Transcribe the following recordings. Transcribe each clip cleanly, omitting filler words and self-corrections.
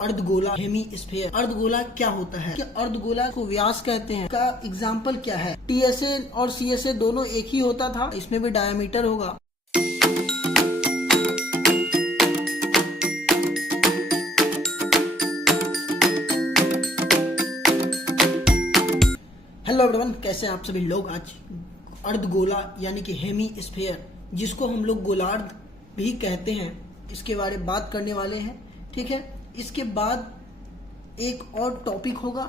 अर्धगोला hemisphere. अर्धगोला क्या होता है? अर्धगोला को व्यास कहते हैं। का एग्जाम्पल क्या है? टीएसए और सीएसए दोनों एक ही होता था, इसमें भी डायमीटर होगा। हेलो एवरीवन, कैसे हैं आप सभी लोग। आज अर्धगोला यानी कि हेमीस्फीयर, जिसको हम लोग गोलार्ध भी कहते हैं, इसके बारे में बात करने वाले हैं। ठीक है, इसके बाद एक और टॉपिक होगा,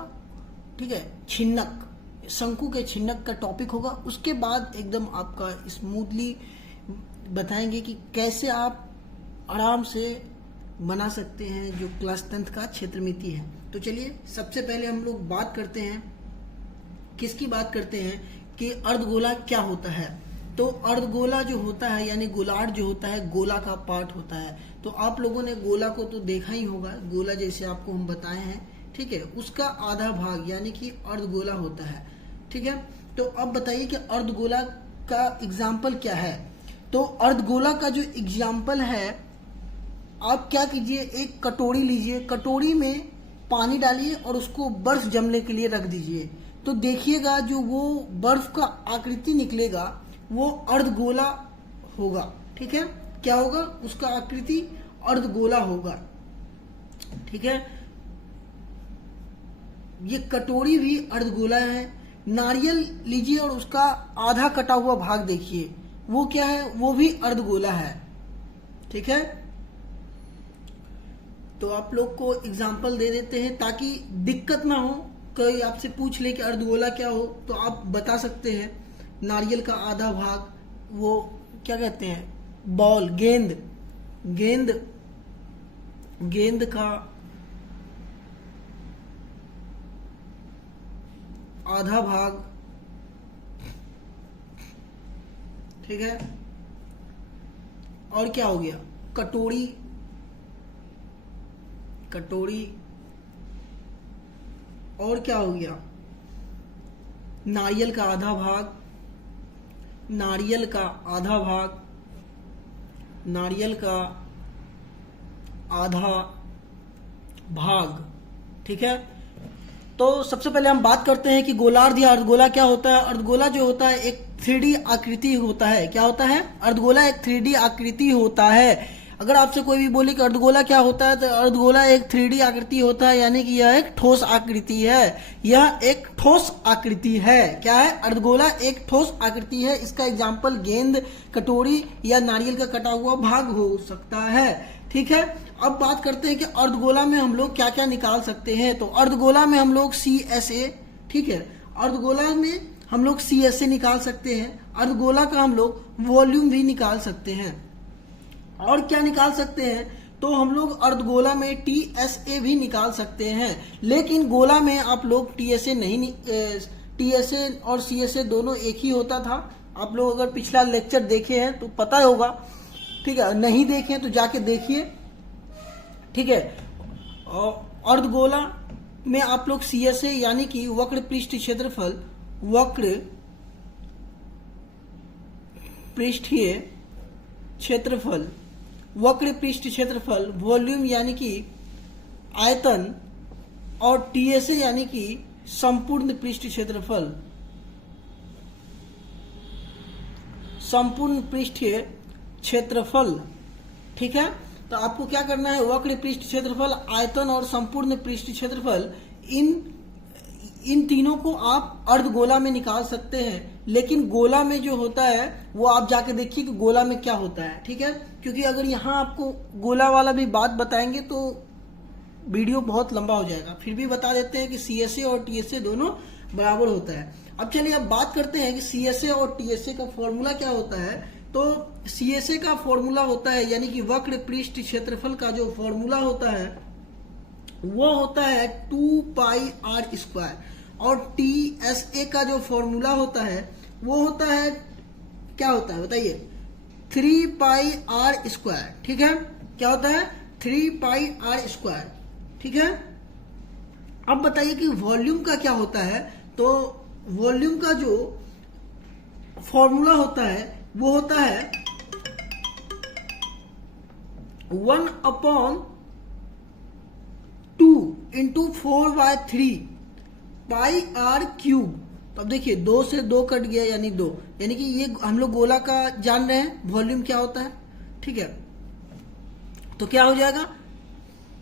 ठीक है, छिन्नक, शंकु के छिन्नक का टॉपिक होगा। उसके बाद एकदम आपका स्मूथली बताएंगे कि कैसे आप आराम से बना सकते हैं जो क्लास 10th का क्षेत्रमिति है। तो चलिए सबसे पहले हम लोग बात करते हैं, किसकी बात करते हैं कि अर्धगोला क्या होता है। तो अर्धगोला जो होता है यानी गोलार्ध जो होता है, गोला का पार्ट होता है। तो आप लोगों ने गोला को तो देखा ही होगा, गोला जैसे आपको हम बताए हैं, ठीक है, उसका आधा भाग यानी कि अर्धगोला होता है। ठीक है, तो अब बताइए कि अर्धगोला का एग्जाम्पल क्या है। तो अर्धगोला का जो एग्जाम्पल है, आप क्या कीजिए, एक कटोरी लीजिए, कटोरी में पानी डालिए और उसको बर्फ जमने के लिए रख दीजिए। तो देखिएगा जो वो बर्फ का आकृति निकलेगा वो अर्धगोला होगा। ठीक है, क्या होगा, उसका आकृति अर्धगोला होगा। ठीक है, ये कटोरी भी अर्धगोला है। नारियल लीजिए और उसका आधा कटा हुआ भाग देखिए, वो क्या है, वो भी अर्धगोला है। ठीक है, तो आप लोग को एग्जाम्पल दे देते हैं ताकि दिक्कत ना हो, कोई आपसे पूछ ले कि अर्धगोला क्या हो तो आप बता सकते हैं। नारियल का आधा भाग, वो क्या कहते हैं, बॉल, गेंद, गेंद का आधा भाग, ठीक है। और क्या हो गया, कटोरी, और क्या हो गया, नारियल का आधा भाग, नारियल का आधा भाग। ठीक है, तो सबसे पहले हम बात करते हैं कि गोलार्ध या अर्धगोला क्या होता है। अर्धगोला जो होता है एक 3D आकृति होता है। क्या होता है, अर्धगोला एक 3D आकृति होता है। अगर आपसे कोई भी बोले कि अर्धगोला क्या होता है, तो अर्धगोला एक 3D आकृति होता है, यानी कि यह एक ठोस आकृति है। यह एक ठोस आकृति है। क्या है, अर्धगोला एक ठोस आकृति है। इसका एग्जाम्पल गेंद, कटोरी या नारियल का कटा हुआ भाग हो सकता है। ठीक है, अब बात करते हैं कि अर्धगोला में हम लोग क्या क्या निकाल सकते हैं। तो अर्धगोला में हम लोग CSA, ठीक है, अर्धगोला में हम लोग CSA निकाल सकते हैं। अर्धगोला का हम लोग वॉल्यूम भी निकाल सकते हैं। और क्या निकाल सकते हैं, तो हम लोग अर्धगोला में TSA भी निकाल सकते हैं। लेकिन गोला में आप लोग TSA नहीं, TSA और CSA दोनों एक ही होता था। आप लोग अगर पिछला लेक्चर देखे हैं तो पता होगा, ठीक है, नहीं देखे तो जाके देखिए। ठीक है, अर्धगोला में आप लोग CSA यानी कि वक्र पृष्ठ क्षेत्रफल, वक्र पृष्ठीय क्षेत्रफल, वक्र पृष्ठ क्षेत्रफल, वॉल्यूम यानी कि आयतन, और TSA यानी कि संपूर्ण पृष्ठ क्षेत्रफल, संपूर्ण पृष्ठीय क्षेत्रफल। ठीक है, तो आपको क्या करना है, वक्र पृष्ठ क्षेत्रफल, आयतन और संपूर्ण पृष्ठ क्षेत्रफल, इन तीनों को आप अर्धगोला में निकाल सकते हैं। लेकिन गोला में जो होता है वो आप जाके देखिए कि गोला में क्या होता है। ठीक है, क्योंकि अगर यहाँ आपको गोला वाला भी बात बताएंगे तो वीडियो बहुत लंबा हो जाएगा। फिर भी बता देते हैं कि CSA और TSA दोनों बराबर होता है। अब चलिए अब बात करते हैं कि CSA और TSA का फॉर्मूला क्या होता है। तो CSA का फॉर्मूला होता है, यानी कि वक्र पृष्ठ क्षेत्रफल का जो फॉर्मूला होता है वो होता है 2πr²। और TSA का जो फॉर्मूला होता है वो होता है, क्या होता है बताइए, 3πr²। ठीक है, क्या होता है, 3πr²। ठीक है, अब बताइए कि वॉल्यूम का क्या होता है। तो वॉल्यूम का जो फॉर्मूला होता है वो होता है 1/, इंटू 4/3 पाई आर क्यूब। तो अब देखिए 2 से 2 कट गया यानी 2, यानी कि ये हम लोग गोला का जान रहे हैं वॉल्यूम क्या होता है, ठीक है। तो क्या हो जाएगा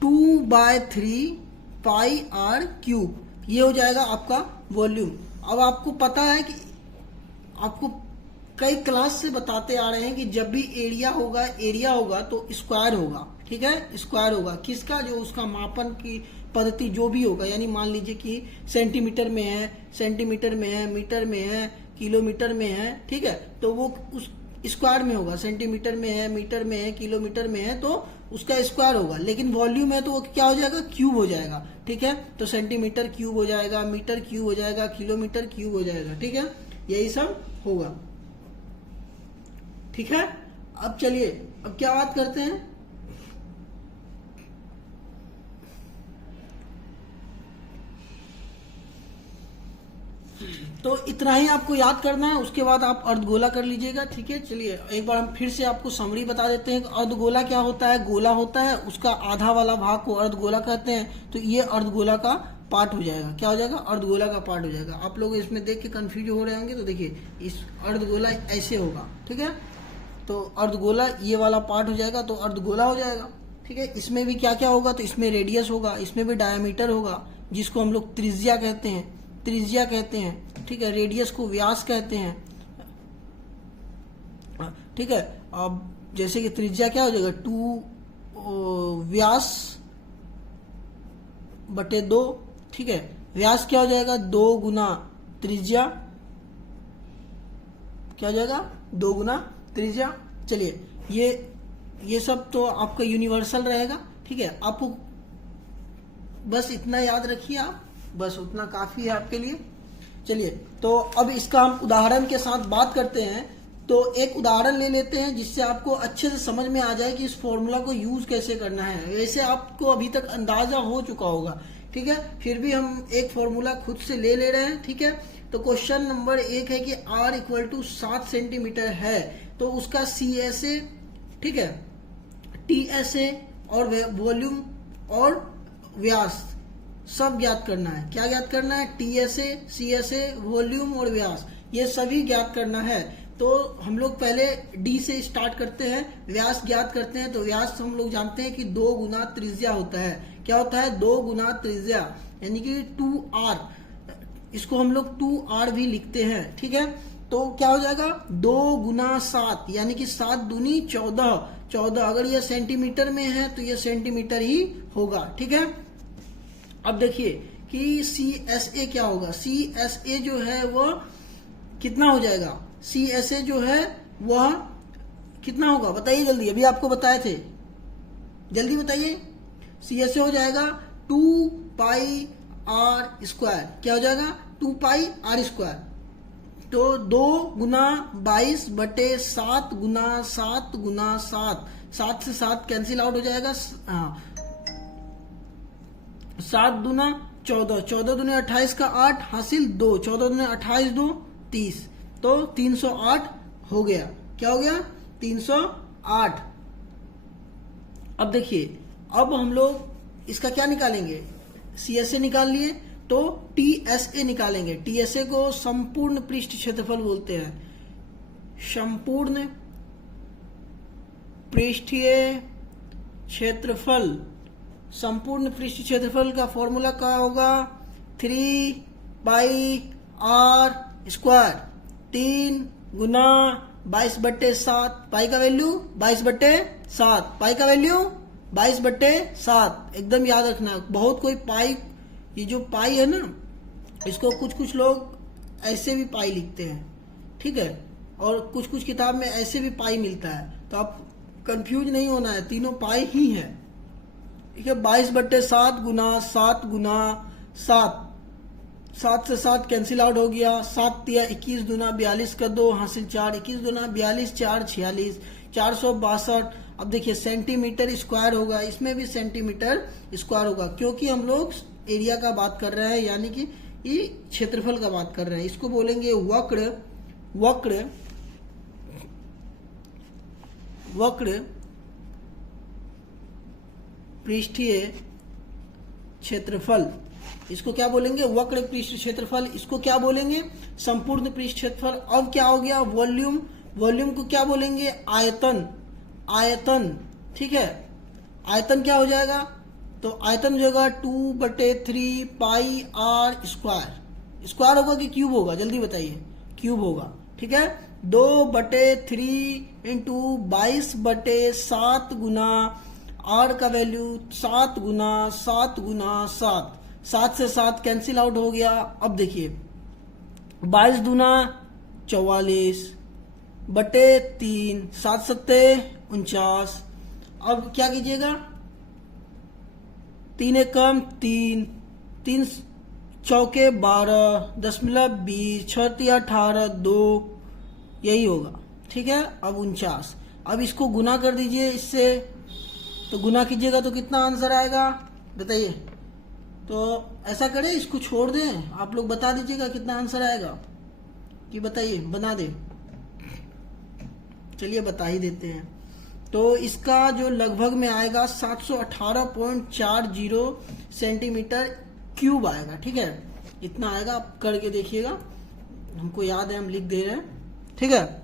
2/3 पाई आर क्यूब, ये हो जाएगा आपका वॉल्यूम। अब आपको पता है कि आपको कई क्लास से बताते आ रहे हैं कि जब भी एरिया होगा तो स्क्वायर होगा, ठीक है, स्क्वायर होगा किसका, जो उसका मापन की पद्धति जो भी होगा, यानी मान लीजिए कि सेंटीमीटर में है, मीटर में है, किलोमीटर में है, ठीक है, तो वो उस स्क्वायर में होगा। सेंटीमीटर में है, मीटर में है, किलोमीटर में है, तो उसका स्क्वायर होगा। लेकिन वॉल्यूम है तो वो क्या हो जाएगा, क्यूब हो जाएगा, ठीक है। तो सेंटीमीटर क्यूब हो जाएगा, मीटर क्यूब हो जाएगा, किलोमीटर क्यूब हो जाएगा, ठीक है, यही सब होगा, ठीक है। अब चलिए अब क्या बात करते हैं, तो इतना ही आपको याद करना है, उसके बाद आप अर्धगोला कर लीजिएगा, ठीक है। चलिए एक बार हम फिर से आपको समरी बता देते हैं। अर्धगोला क्या होता है, गोला होता है, उसका आधा वाला भाग को अर्धगोला कहते हैं। तो ये अर्धगोला का पार्ट हो जाएगा, क्या हो जाएगा, अर्धगोला का पार्ट हो जाएगा। आप लोग इसमें देख के कंफ्यूज हो रहे होंगे, तो देखिए इस अर्धगोला ऐसे होगा, ठीक है, तो अर्धगोला ये वाला पार्ट हो जाएगा, तो अर्धगोला हो जाएगा, ठीक है। इसमें भी क्या क्या होगा, तो इसमें रेडियस होगा, इसमें भी डायमीटर होगा, जिसको हम लोग त्रिज्या कहते हैं, ठीक है। रेडियस को व्यास कहते हैं, ठीक है। अब जैसे कि त्रिज्या क्या हो जाएगा 2 व्यास बटे 2, ठीक है। व्यास क्या हो जाएगा 2 गुना त्रिज्या, क्या हो जाएगा 2 गुना त्रिज्या। चलिए ये सब तो आपका यूनिवर्सल रहेगा, ठीक है। आपको बस इतना याद रखिए, आप बस उतना काफी है आपके लिए। चलिए तो अब इसका हम उदाहरण के साथ बात करते हैं। तो एक उदाहरण ले लेते हैं जिससे आपको अच्छे से समझ में आ जाए कि इस फॉर्मूला को यूज कैसे करना है। वैसे आपको अभी तक अंदाजा हो चुका होगा, ठीक है, फिर भी हम एक फॉर्मूला खुद से ले रहे हैं, ठीक है। तो क्वेश्चन नंबर 1 है कि r = 7 सेंटीमीटर है, तो उसका CSA, ठीक है, TSA और वॉल्यूम और व्यास सब ज्ञात करना है। क्या ज्ञात करना है, TSA, CSA, वॉल्यूम और व्यास, ये सभी ज्ञात करना है। तो हम लोग पहले D से स्टार्ट करते हैं, व्यास ज्ञात करते हैं। तो व्यास हम लोग जानते हैं कि 2 गुना त्रिज्या होता है। क्या होता है, 2 गुना त्रिज्या, यानी कि 2r, इसको हम लोग 2r भी लिखते हैं, ठीक है। तो क्या हो जाएगा 2 गुना 7, यानी कि 7 दूनी 14। अगर ये सेंटीमीटर में है तो ये सेंटीमीटर ही होगा, ठीक है। अब देखिए कि CSA क्या होगा, CSA जो है वह कितना हो जाएगा, CSA जो है वह कितना होगा, बताइए जल्दी, अभी आपको बताए थे, जल्दी बताइए। CSA हो जाएगा 2 पाई r स्क्वायर, क्या हो जाएगा 2 पाई r स्क्वायर। तो 2 गुना 22 बटे 7 गुना 7 गुना 7, 7 से 7 कैंसिल आउट हो जाएगा, हाँ, 7 दूना 14, 14 दूनी 28 का 8 हासिल 2, 14 दूनी 28, 2 30, तो 308 हो गया। क्या हो गया 308। अब देखिए अब हम लोग इसका क्या निकालेंगे, CSA निकाल लिए, तो TSA निकालेंगे। TSA को संपूर्ण पृष्ठ क्षेत्रफल बोलते हैं, संपूर्ण पृष्ठीय क्षेत्रफल। संपूर्ण पृष्ठ क्षेत्रफल का फॉर्मूला क्या होगा, 3 पाई r स्क्वायर, 3 गुना 22/7, पाई का वैल्यू 22/7, पाई का वैल्यू 22/7, एकदम याद रखना। बहुत कोई पाई, ये जो पाई है ना, इसको कुछ लोग ऐसे भी पाई लिखते हैं, ठीक है, और कुछ किताब में ऐसे भी पाई मिलता है, तो आप कंफ्यूज नहीं होना है, तीनों पाई ही है, ठीक है। 22/7 गुना 7 गुना 7, 7 से 7 कैंसिल आउट हो गया, 7 तिया 21 दूना 42 का 2 हासिल 4, 21 दूना 42, 4 46, 462। अब देखिए सेंटीमीटर स्क्वायर होगा, इसमें भी सेंटीमीटर स्क्वायर होगा, क्योंकि हम लोग एरिया का बात कर रहे हैं, यानी कि ये क्षेत्रफल का बात कर रहे हैं। इसको बोलेंगे वक्र पृष्ठीय क्षेत्रफल, इसको क्या बोलेंगे, वक्र पृष्ठ क्षेत्रफल, इसको क्या बोलेंगे, संपूर्ण पृष्ठ क्षेत्रफल। अब क्या हो गया, वॉल्यूम, वॉल्यूम को क्या बोलेंगे, आयतन, आयतन, ठीक है। आयतन क्या हो जाएगा, तो आयतन जो होगा 2/3 पाई आर स्क्वायर, स्क्वायर होगा कि क्यूब होगा, जल्दी बताइए, क्यूब होगा, ठीक है। 2/3 इंटू 22/7 गुना आर का वैल्यू 7 गुना 7 गुना 7, 7 से 7 कैंसिल आउट हो गया। अब देखिए 22 दूना 44 बटे 3, 7 सत्ते 49। अब क्या कीजिएगा, 3 एकम 3, 3 चौके 12, 10.20, 6 18, 2, यही होगा, ठीक है। अब 49, अब इसको गुना कर दीजिए इससे, तो गुना कीजिएगा तो कितना आंसर आएगा बताइए। तो ऐसा करें, इसको छोड़ दें, आप लोग बता दीजिएगा कितना आंसर आएगा, कि बताइए, बना दे, चलिए बता ही देते हैं। तो इसका जो लगभग में आएगा 718.40 सेंटीमीटर क्यूब आएगा, ठीक है, इतना आएगा। आप करके देखिएगा, हमको याद है, हम लिख दे रहे हैं, ठीक है।